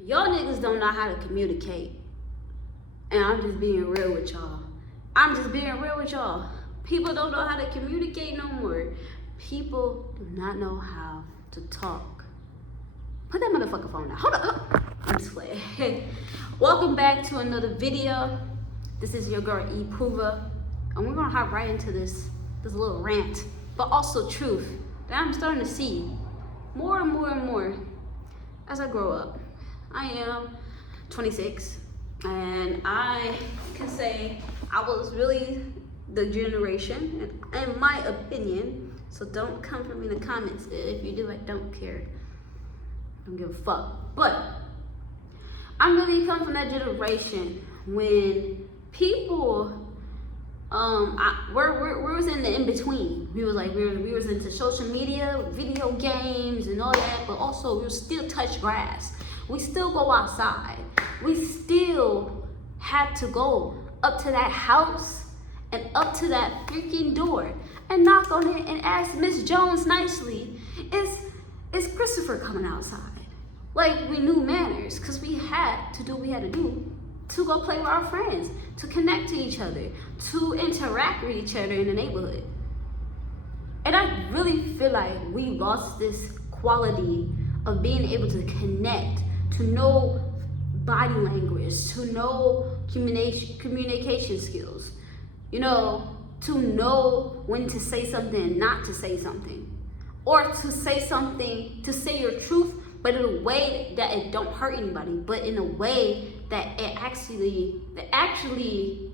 Y'all niggas don't know how to communicate. And I'm just being real with y'all. I'm just being real with y'all. People don't know how to communicate no more. People do not know how to talk. Put that motherfucker phone down. Hold up. I'm just playing. Welcome back to another video. This is your girl E Prover. And we're gonna hop right into this little rant, but also truth that I'm starting to see more and more and more as I grow up. I am 26, and I can say I was really the generation, in my opinion. So don't come for me in the comments. If you do, I don't care. I don't give a fuck. But I'm really come from that generation when people, we was in the in between. We was into social media, video games, and all that. But also, we still touch grass. We still go outside. We still had to go up to that house and up to that freaking door and knock on it and ask Miss Jones nicely, is Christopher coming outside? Like, we knew manners, because we had to do what we had to do to go play with our friends, to connect to each other, to interact with each other in the neighborhood. And I really feel like we lost this quality of being able to connect, to know body language, to know communication skills, to know when to say something and not to say something, or to say something, to say your truth, but in a way that it don't hurt anybody, but in a way that it actually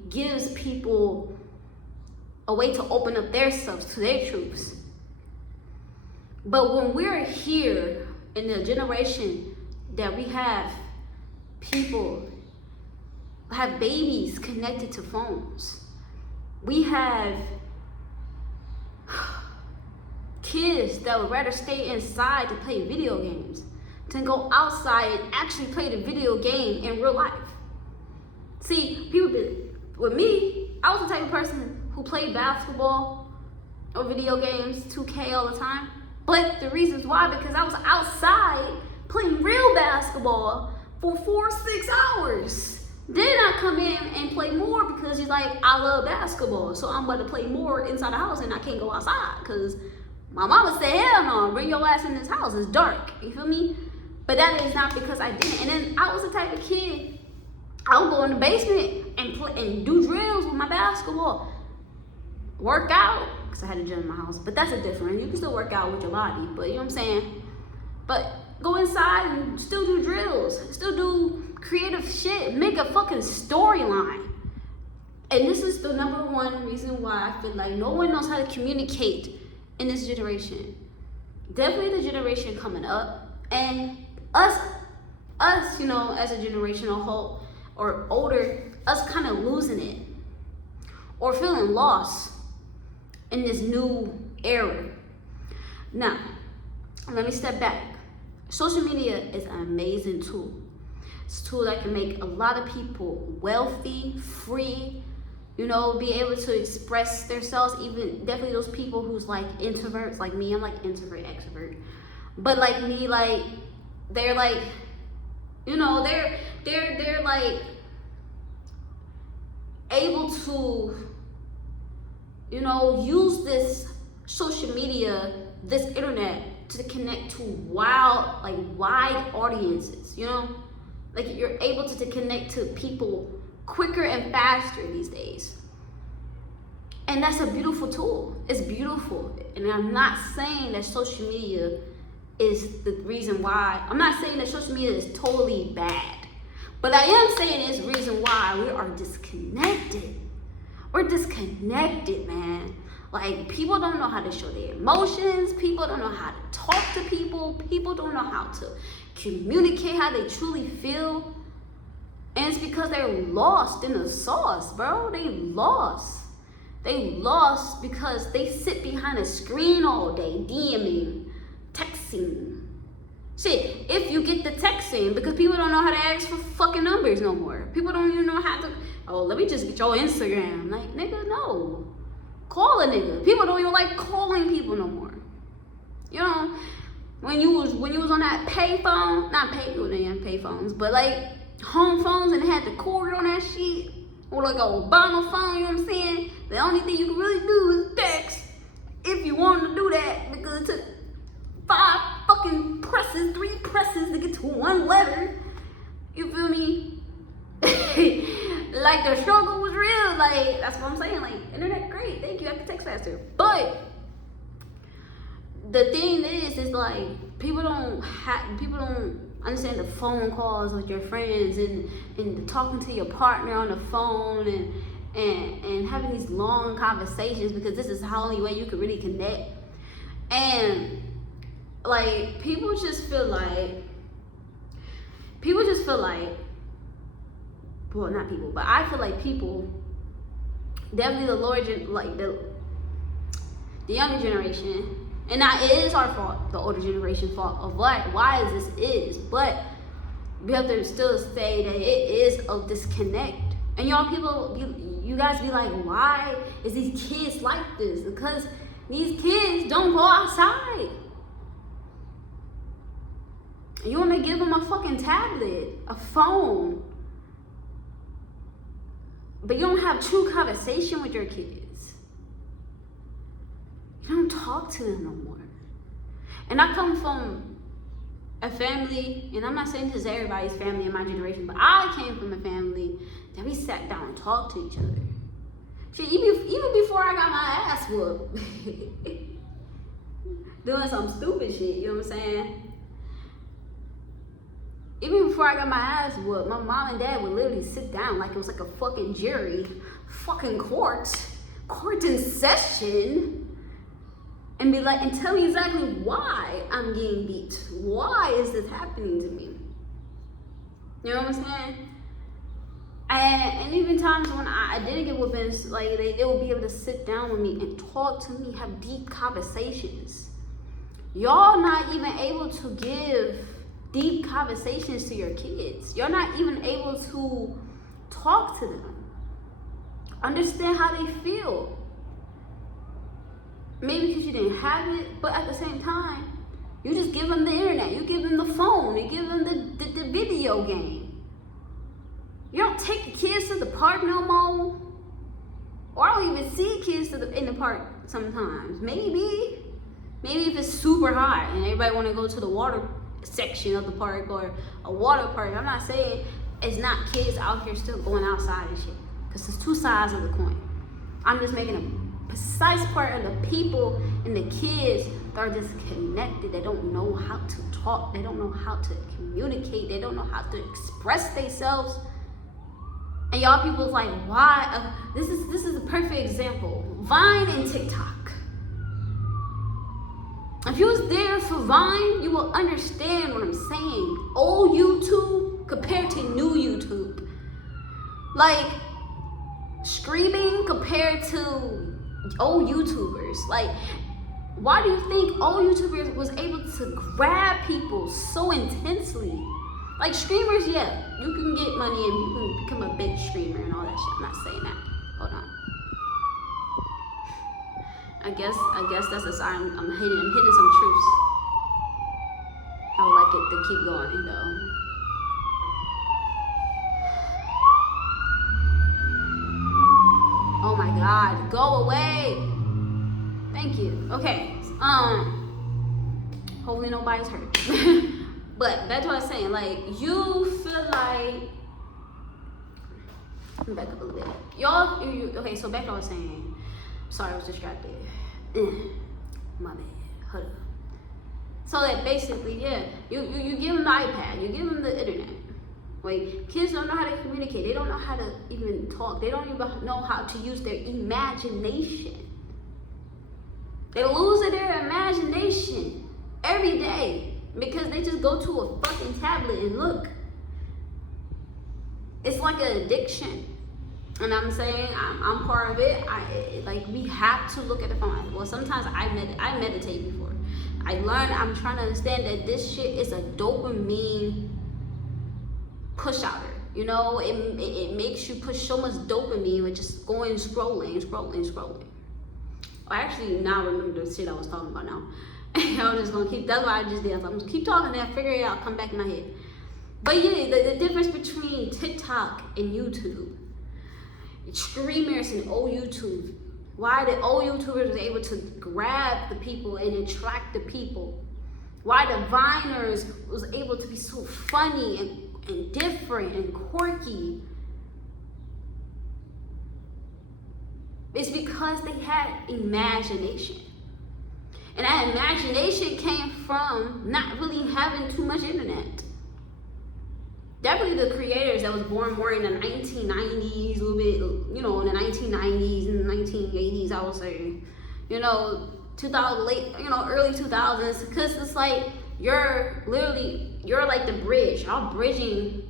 gives people a way to open up their selves to their truths. But when we're here in the generation that we have babies connected to phones, we have kids that would rather stay inside to play video games than go outside and actually play the video game in real life. See, with me, I was the type of person who played basketball or video games, 2K all the time. But the reasons why, because I was outside playing real basketball for 4-6 hours. Then I come in and play more because he's like, I love basketball. So I'm about to play more inside the house and I can't go outside because my mama said, hell no, bring your ass in this house. It's dark. You feel me? But that is not because I didn't. And then I was the type of kid, I would go in the basement and play and do drills with my basketball. Work out, because I had a gym in my house. But that's a different. You can still work out with your body, but you know what I'm saying? But go inside and still do drills, still do creative shit, make a fucking storyline. And this is the number one reason why I feel like no one knows how to communicate in this generation. Definitely the generation coming up, and us, as a generation whole or older, us kind of losing it or feeling lost in this new era. Now, let me step back. Social media is an amazing tool. It's a tool that can make a lot of people wealthy, free, be able to express themselves, even definitely those people who's like introverts, like me. I'm like introvert, extrovert. But like me, like, they're like, they're like able to, use this social media, this internet to connect to wide audiences, Like, you're able to connect to people quicker and faster these days. And that's a beautiful tool. It's beautiful. And I'm not saying that social media is the reason why. I'm not saying that social media is totally bad. But I am saying it's the reason why we are disconnected. We're disconnected, man. Like, people don't know how to show their emotions. People don't know how to talk to people. People don't know how to communicate how they truly feel. And it's because they're lost in the sauce, bro. They lost because they sit behind a screen all day, DMing, texting. Shit, if you get the texting, because people don't know how to ask for fucking numbers no more. People don't even know how to, let me just get your Instagram. Like, nigga, no. Call a nigga. People don't even like calling people no more. when you was on that payphone, not pay, well, they had payphones, but like home phones, and it had the cord on that shit, or like a Obama phone, you know what I'm saying? The only thing you can really do is text if you want to do that, because it took 5 fucking presses, 3 presses to get to one letter. You feel me? Like the struggle was real. Like that's what I'm saying. Like internet, great, thank you. I can text faster, but the thing is like people don't understand the phone calls with your friends and talking to your partner on the phone and having these long conversations, because this is the only way you can really connect. And like people just feel like, well, not people, but I feel like people, definitely the lower like the younger generation, and now it is our fault, the older generation's fault of why is this, but we have to still say that it is a disconnect. And y'all people, you guys be like, why is these kids like this? Because these kids don't go outside. You want to give them a fucking tablet, a phone, but you don't have true conversation with your kids. You don't talk to them no more. And I come from a family, and I'm not saying this is everybody's family in my generation, but I came from a family that we sat down and talked to each other. Shit, even before I got my ass whooped, doing some stupid shit, you know what I'm saying? Even before I got my ass whooped, my mom and dad would literally sit down like it was like a fucking jury, fucking court in session, and be like, and tell me exactly why I'm getting beat. Why is this happening to me? You know what I'm saying? And even times when I didn't get whoopings, like they would be able to sit down with me and talk to me, have deep conversations. Y'all not even able to give deep conversations to your kids. You're not even able to talk to them, understand how they feel. Maybe because you didn't have it, but at the same time, you just give them the internet, you give them the phone, you give them the video game. You don't take the kids to the park no more. Or I don't even see kids in the park sometimes. Maybe if it's super hot and everybody want to go to the water section of the park or a water park. I'm not saying it's not kids out here still going outside and shit, because there's 2 sides of the coin. I'm just making a precise part of the people and the kids that are disconnected. They don't know how to talk. They don't know how to communicate. They don't know how to express themselves. And y'all people's like, why? This is a perfect example. Vine and TikTok. If you was there for Vine, you will understand what I'm saying. Old YouTube compared to new YouTube. Like, streaming compared to old YouTubers. Like, why do you think old YouTubers was able to grab people so intensely? Like, streamers, yeah, you can get money and you can become a big streamer and all that shit. I'm not saying that. Hold on. I guess that's a sign I'm hitting some truths. I would like it to keep going though. Oh my God, go away. Thank you. Okay. Hopefully nobody's hurt. But that's what I was saying. Like, you feel like, let me back up a little bit. Y'all, okay, so back to what I was saying. Sorry, I was distracted. My bad. Hold up. So that basically, yeah, you give them the iPad, you give them the internet. Like, kids don't know how to communicate. They don't know how to even talk. They don't even know how to use their imagination. They're losing their imagination every day because they just go to a fucking tablet and look. It's like an addiction. And I'm saying I'm part of it. Like, we have to look at the phone. Well, sometimes I meditate before. I'm trying to understand that this shit is a dopamine push outer. You know, it makes you push so much dopamine with just scrolling. I actually now remember the shit I was talking about now. I'm just gonna keep, that's why I just did. I'm gonna keep talking and figure it out, come back in my head. But yeah, the difference between TikTok and YouTube. Streamers and old YouTube. Why the old YouTubers was able to grab the people and attract the people. Why the Viners was able to be so funny and different and quirky. It's because they had imagination. And that imagination came from not really having too much internet. Definitely the creators that was born more in the 1990s, a little bit, you know, in the 1990s and the 1980s, I would say, you know, 2000, late, you know, early 2000s, because it's like you're like the bridge. Y'all bridging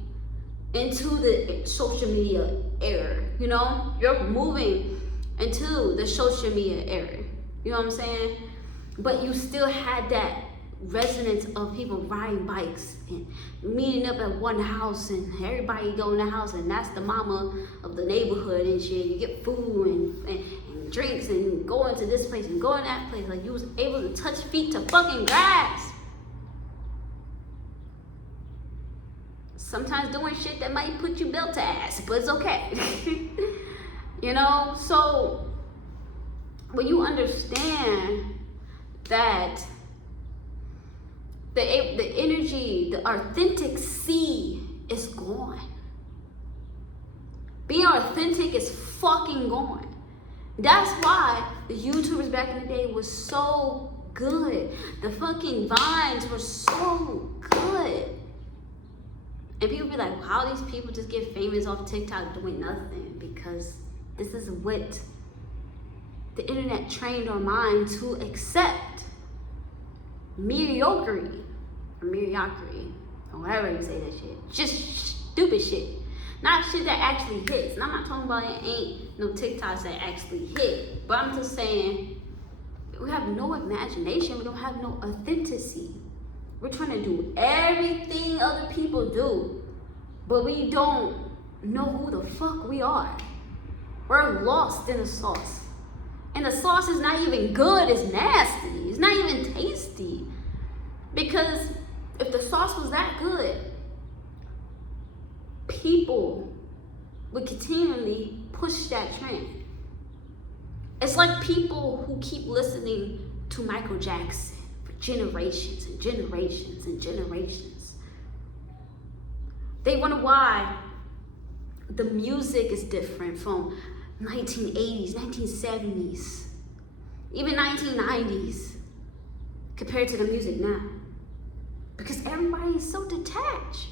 into the social media era, you know? You're moving into the social media era, you know what I'm saying? But you still had that resonance of people riding bikes and meeting up at one house and everybody go in the house and that's the mama of the neighborhood and shit. You get food and drinks and go into this place and go in that place. Like you was able to touch feet to fucking grass. Sometimes doing shit that might put you belt to ass, but it's okay. You know, so when you understand that the energy, the authentic C is gone. Being authentic is fucking gone. That's why the YouTubers back in the day was so good. The fucking Vines were so good. And people be like, how these people just get famous off TikTok doing nothing? Because this is what the internet trained our mind to accept. Mediocrity, or however you say that shit. Just stupid shit. Not shit that actually hits. And I'm not talking about it ain't no TikToks that actually hit. But I'm just saying, we have no imagination. We don't have no authenticity. We're trying to do everything other people do. But we don't know who the fuck we are. We're lost in the sauce. And the sauce is not even good, it's nasty. It's not even tasty. Because if the sauce was that good, people would continually push that trend. It's like people who keep listening to Michael Jackson for generations and generations and generations. They wonder why the music is different from 1980s, 1970s, even 1990s compared to the music now. Because everybody is so detached.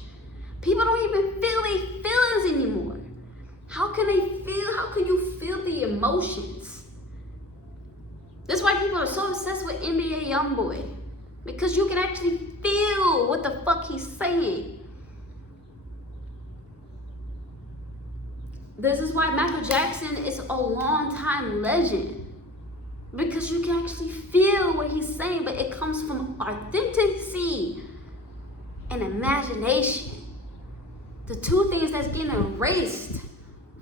People don't even feel their feelings anymore. How can they feel? How can you feel the emotions? That's why people are so obsessed with NBA YoungBoy. Because you can actually feel what the fuck he's saying. This is why Michael Jackson is a long-time legend. Because you can actually feel what he's saying, but it comes from authenticity and imagination. The two things that's getting erased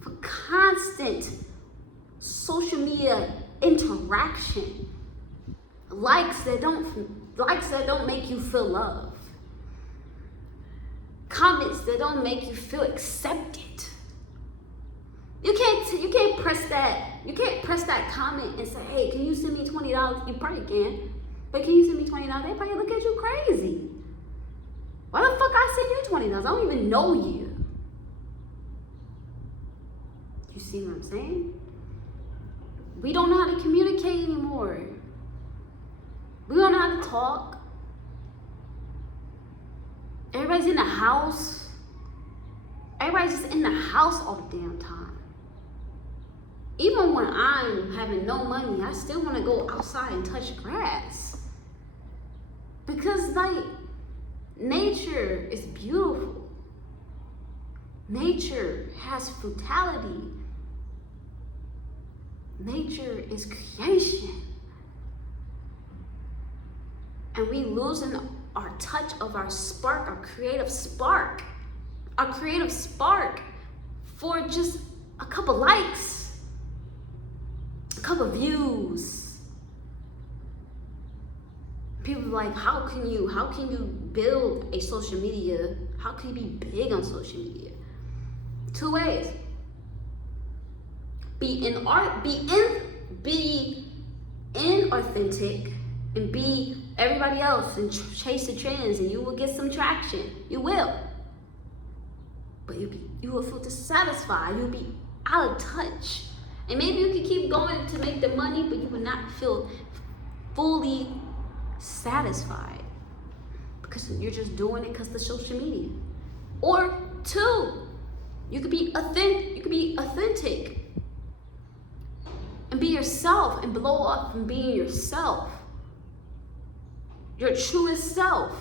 for constant social media interaction. Likes that don't make you feel love. Comments that don't make you feel accepted. You can't press that comment and say, hey, can you send me $20? You probably can. But can you send me $20? They probably look at you crazy. Why the fuck I send you $20? I don't even know you. You see what I'm saying? We don't know how to communicate anymore. We don't know how to talk. Everybody's in the house. Everybody's just in the house all the damn time. Even when I'm having no money, I still want to go outside and touch grass. Because, like, nature is beautiful. Nature has frugality. Nature is creation. And we losing our touch of our spark, our creative spark. Our creative spark for just a couple likes. A couple views. people like, how can you build a social media? How can you be big on social media? Two ways. Be inauthentic and be everybody else and chase the trends, and you will get some traction. You will. But you will feel dissatisfied. You'll be out of touch. And maybe you can keep going to make the money, but you will not feel fully satisfied because you're just doing it because of the social media. Or two, you could be authentic and be yourself and blow up from being yourself, your truest self.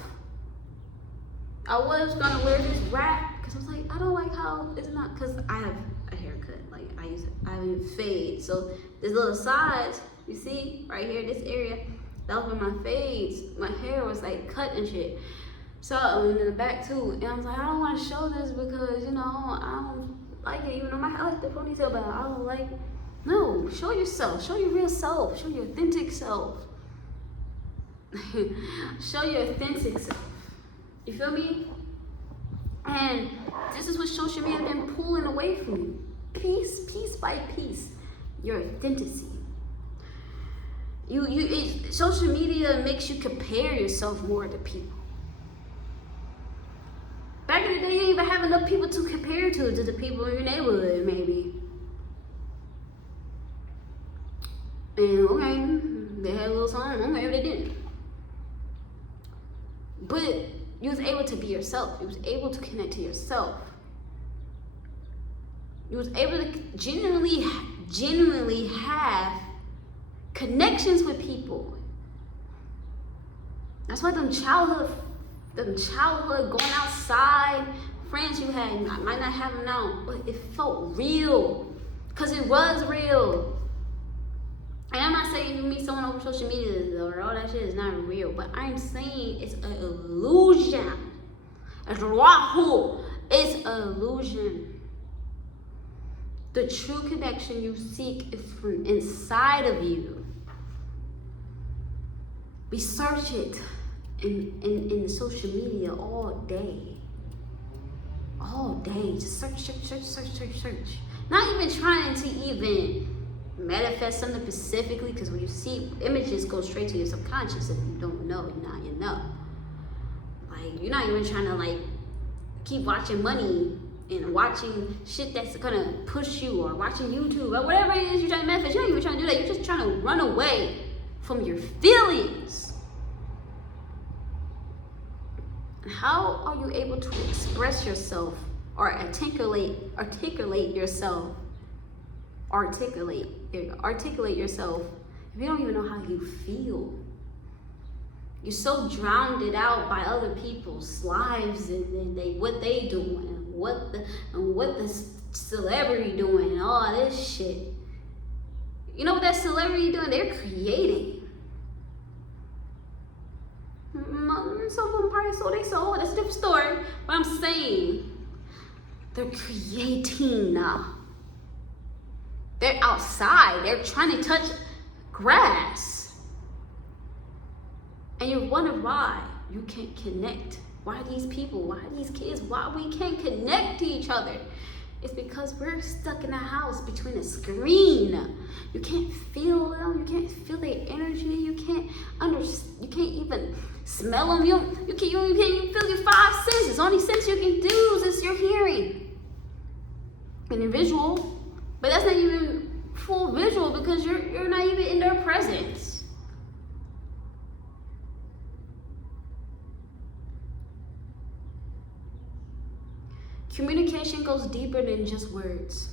I was gonna wear this wrap because I was like, I don't like how it's not, because I have a haircut. Like I have fade. So this little sides, you see right here, this area, that was where my fades, my hair was like cut and shit. So, and in the back too. And I was like, I don't want to show this because, you know, I don't like it. Even though I like the ponytail, but I don't like, no, show yourself. Show your real self. Show your authentic self. Show your authentic self. You feel me? And this is what social media has been pulling away from you. Piece by piece. Your authenticity. Social media makes you compare yourself more to people. Back in the day, you didn't even have enough people to compare to the people in your neighborhood, maybe. And okay, they had a little song, or maybe they didn't. But you was able to be yourself. You was able to connect to yourself. You was able to genuinely have connections with people. That's why them childhood going outside friends you had, I might not have them now, but it felt real, because it was real. And I'm not saying you meet someone over social media or all that shit is not real, but I'm saying it's an illusion. It's an illusion. The true connection you seek is from inside of you. Research it in social media all day. All day. Just search. Not even trying to even manifest something specifically, because when you see images go straight to your subconscious. If you don't know, now you know. Like, you're not even trying to like keep watching money and watching shit that's gonna push you, or watching YouTube or whatever it is you're trying to manifest. You're not even trying to do that. You're just trying to run away from your feelings. How are you able to express yourself or articulate yourself? Articulate yourself if you don't even know how you feel. You're so drowned out by other people's lives and what they doing and what the celebrity doing and all this shit. You know what that celebrity doing? They're creating. Some of them probably sold their soul. That's a different story. But I'm saying they're creating. They're outside. They're trying to touch grass. And you wonder why you can't connect. Why these people, why these kids, why we can't connect to each other. It's because we're stuck in a house between a screen. You can't feel them. You can't feel their energy. You can't even smell them. You can't even feel your five senses. The only sense you can do is your hearing and your visual. But that's not even full visual because you're not even in their presence. Communication goes deeper than just words.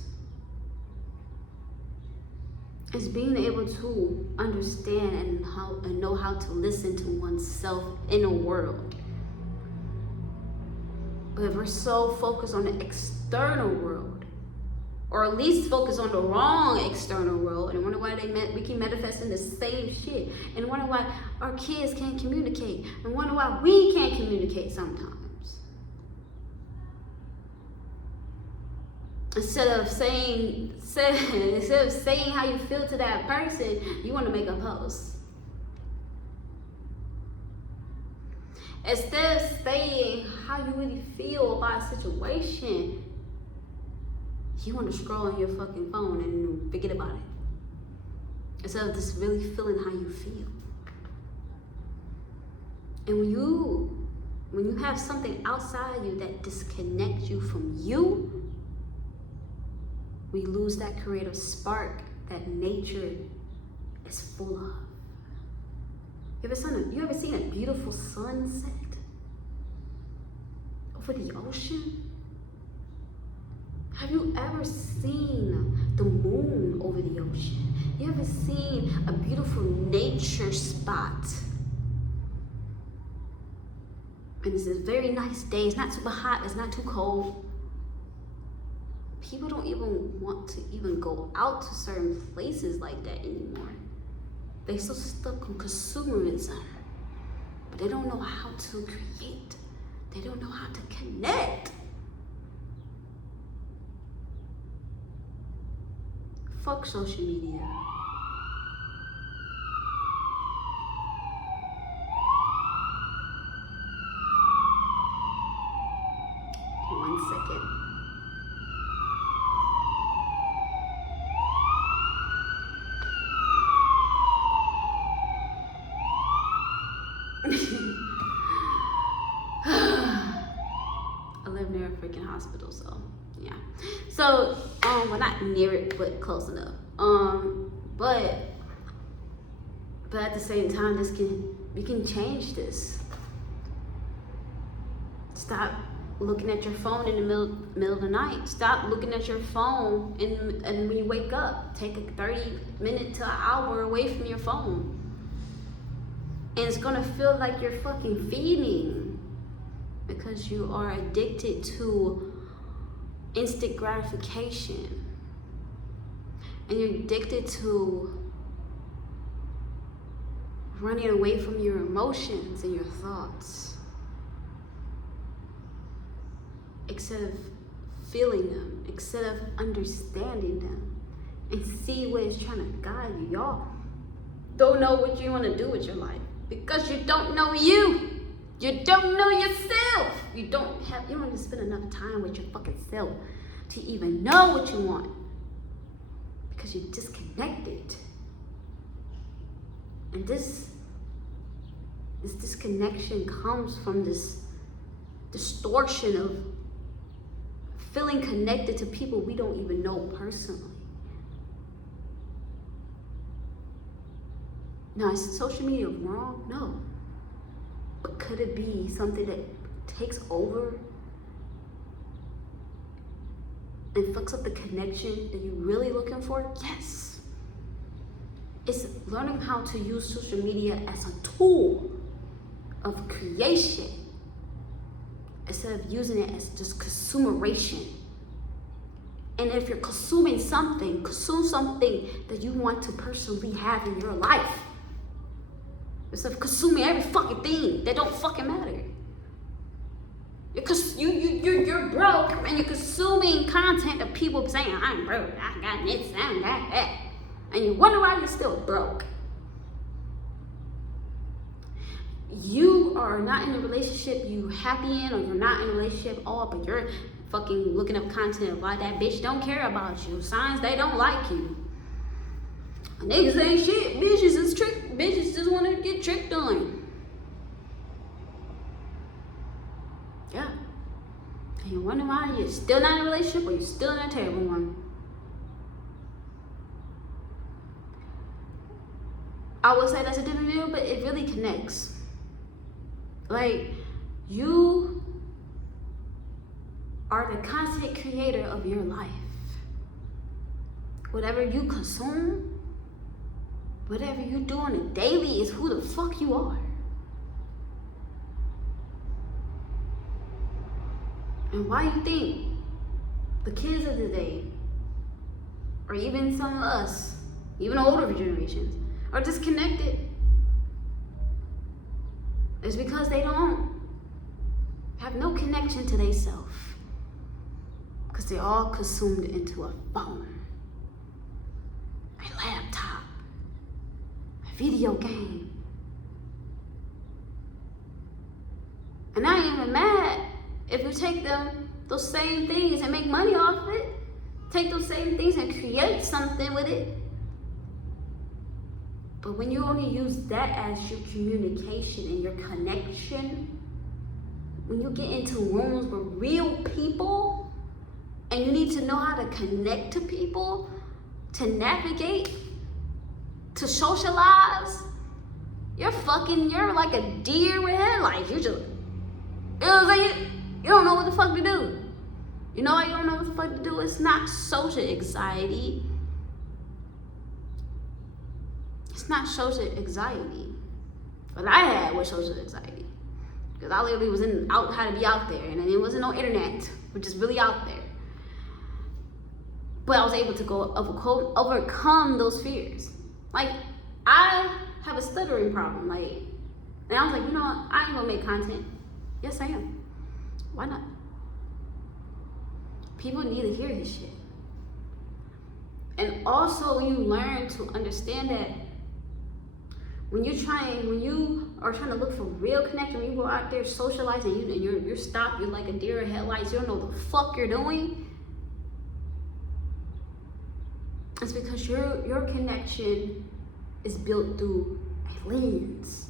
It's being able to understand and know how to listen to oneself in a world. But if we're so focused on the external world, or at least focus on the wrong external world, and wonder why we keep manifesting the same shit, and wonder why our kids can't communicate, and wonder why we can't communicate sometimes. Instead of saying how you feel to that person, you want to make a post. Instead of saying how you really feel about a situation, you want to scroll on your fucking phone and forget about it. Instead of just really feeling how you feel. And when you have something outside you that disconnects you from you, we lose that creative spark that nature is full of. You ever seen a beautiful sunset over the ocean? Have you ever seen the moon over the ocean? You ever seen a beautiful nature spot? And it's a very nice day. It's not super hot. It's not too cold. People don't even want to even go out to certain places like that anymore. They're so stuck on consumerism. But they don't know how to create. They don't know how to connect. Fuck social media. One second. I live near a freaking hospital, so yeah. So, well, not near it, but close enough. But at the same time, we can change this. Stop looking at your phone in the middle of the night. Stop looking at your phone and when you wake up, take a 30-minute to an hour away from your phone. And it's gonna feel like you're fucking feeding because you are addicted to instant gratification. And you're addicted to running away from your emotions and your thoughts. Instead of feeling them, instead of understanding them, and see where it's trying to guide you. Y'all don't know what you want to do with your life because you don't know you. You don't know yourself. You don't even spend enough time with your fucking self to even know what you want because you're disconnected. And this disconnection comes from this distortion of feeling connected to people we don't even know personally. Now, is social media wrong? No. But could it be something that takes over and fucks up the connection that you're really looking for? Yes. It's learning how to use social media as a tool of creation instead of using it as just consumeration. And if you're consuming something, consume something that you want to personally have in your life. Instead of consuming every fucking thing that don't fucking matter. You're broke and you're consuming content of people saying, I'm broke, I got this, I got that. And you wonder why you're still broke. You are not in a relationship you happy in, or you're not in a relationship at all, but you're fucking looking up content of why that bitch don't care about you. Signs they don't like you. Niggas ain't shit. Bitches just want to get tricked on. Yeah. And you wonder why you're still not in a relationship or you're still in a terrible one. I would say that's a different video, but it really connects. Like, you are the content creator of your life. Whatever you consume, whatever you do on a daily is who the fuck you are. And why you think the kids of today, or even some of us, even older generations, are disconnected? It's because they don't have no connection to themselves. Because they're all consumed into a phone, a laptop, a video game. And I ain't even mad if you take those same things and make money off of it. Take those same things and create something with it. But when you only use that as your communication and your connection, when you get into rooms with real people and you need to know how to connect to people, to navigate, to socialize, you're like a deer with headlights. You just, you know what I'm saying? You don't know what the fuck to do. You know why you don't know what the fuck to do? It's not social anxiety. It's not social anxiety. What I had was social anxiety. Because I literally was had to be out there. And it wasn't no internet. We're just really out there. But I was able to overcome those fears. Like, I have a stuttering problem. Like, and I was like, you know what? I ain't gonna make content. Yes, I am. Why not? People need to hear this shit. And also, when you learn to understand that when you are trying to look for real connection, when you go out there socializing and you're stopped, you're like a deer in headlights, you don't know what the fuck you're doing. It's because your connection is built through a lens,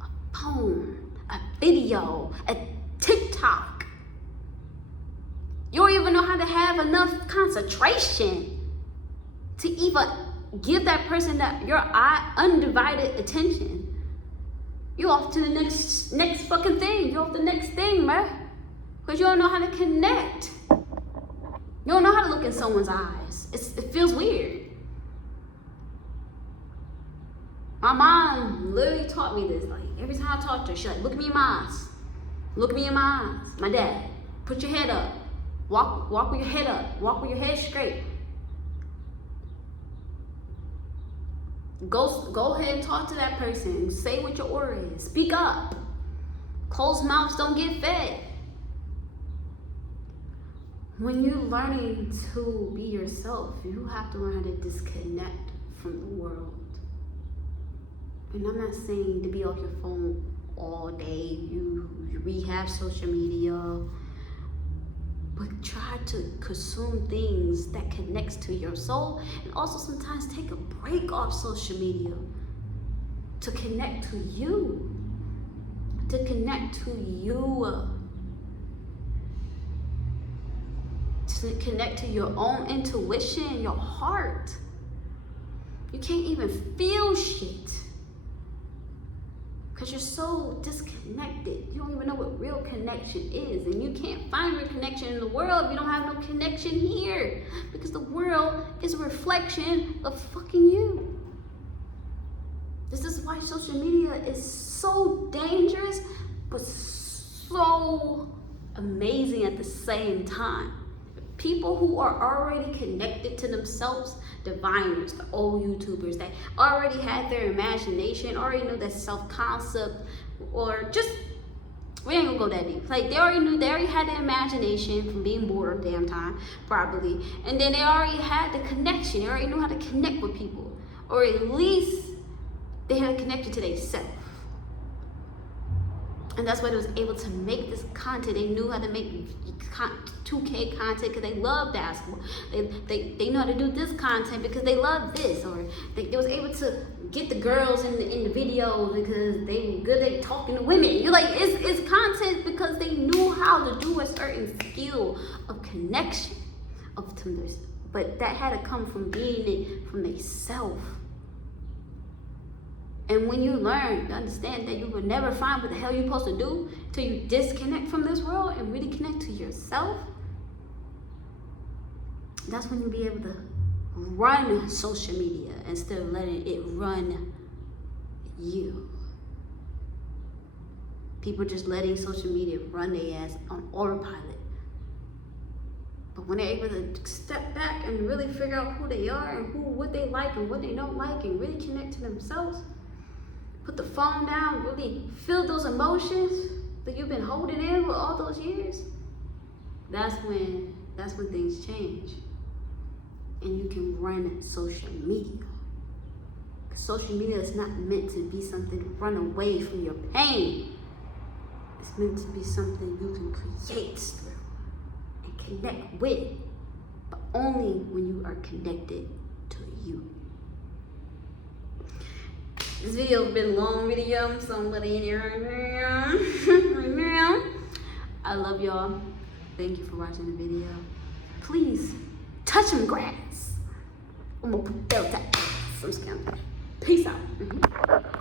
a phone, a video, a TikTok. You don't even know how to have enough concentration to even give that person your undivided attention. You're off to the next fucking thing. You're off the next thing, man. Because you don't know how to connect. You don't know how to look in someone's eyes. It feels weird. My mom literally taught me this. Like, every time I talk to her, she's like, look me in my eyes. Look me in my eyes. My dad, put your head up. Walk with your head up. Walk with your head straight. Go ahead and talk to that person. Say what your aura is. Speak up. Closed mouths don't get fed. When you're learning to be yourself, you have to learn how to disconnect from the world. And I'm not saying to be off your phone all day. We have social media. But try to consume things that connects to your soul, and also sometimes take a break off social media to connect to you, to connect to your own intuition, your heart. You can't even feel shit because you're so disconnected. You don't even know what real connection is. And you can't find real connection in the world if you don't have no connection here. Because the world is a reflection of fucking you. This is why social media is so dangerous, but so amazing at the same time. People who are already connected to themselves, diviners, the old YouTubers that already had their imagination, already knew that self-concept, or just, we ain't gonna go that deep. Like, they already had the imagination from being bored all the damn time, probably. And then they already had the connection. They already knew how to connect with people. Or at least they had a connection to themselves. And that's why they was able to make this content. They knew how to make 2K content because they love basketball. They know how to do this content because they love this. Or they was able to get the girls in the videos because they were good at talking to women. You're like, it's content because they knew how to do a certain skill of connection but that had to come from being it from themselves. And when you learn to understand that you will never find what the hell you're supposed to do till you disconnect from this world and really connect to yourself, that's when you'll be able to run social media instead of letting it run you. People just letting social media run their ass on autopilot. But when they're able to step back and really figure out who they are and what they like and what they don't like and really connect to themselves, put the phone down, really feel those emotions that you've been holding in for all those years, that's when things change. And you can run social media. Because social media is not meant to be something to run away from your pain. It's meant to be something you can create through and connect with, but only when you are connected to you. This video has been a long video, so I'm letting it in right now. I love y'all. Thank you for watching the video. Please touch some grass. I'm gonna put Delta. I'm just kidding. Peace out.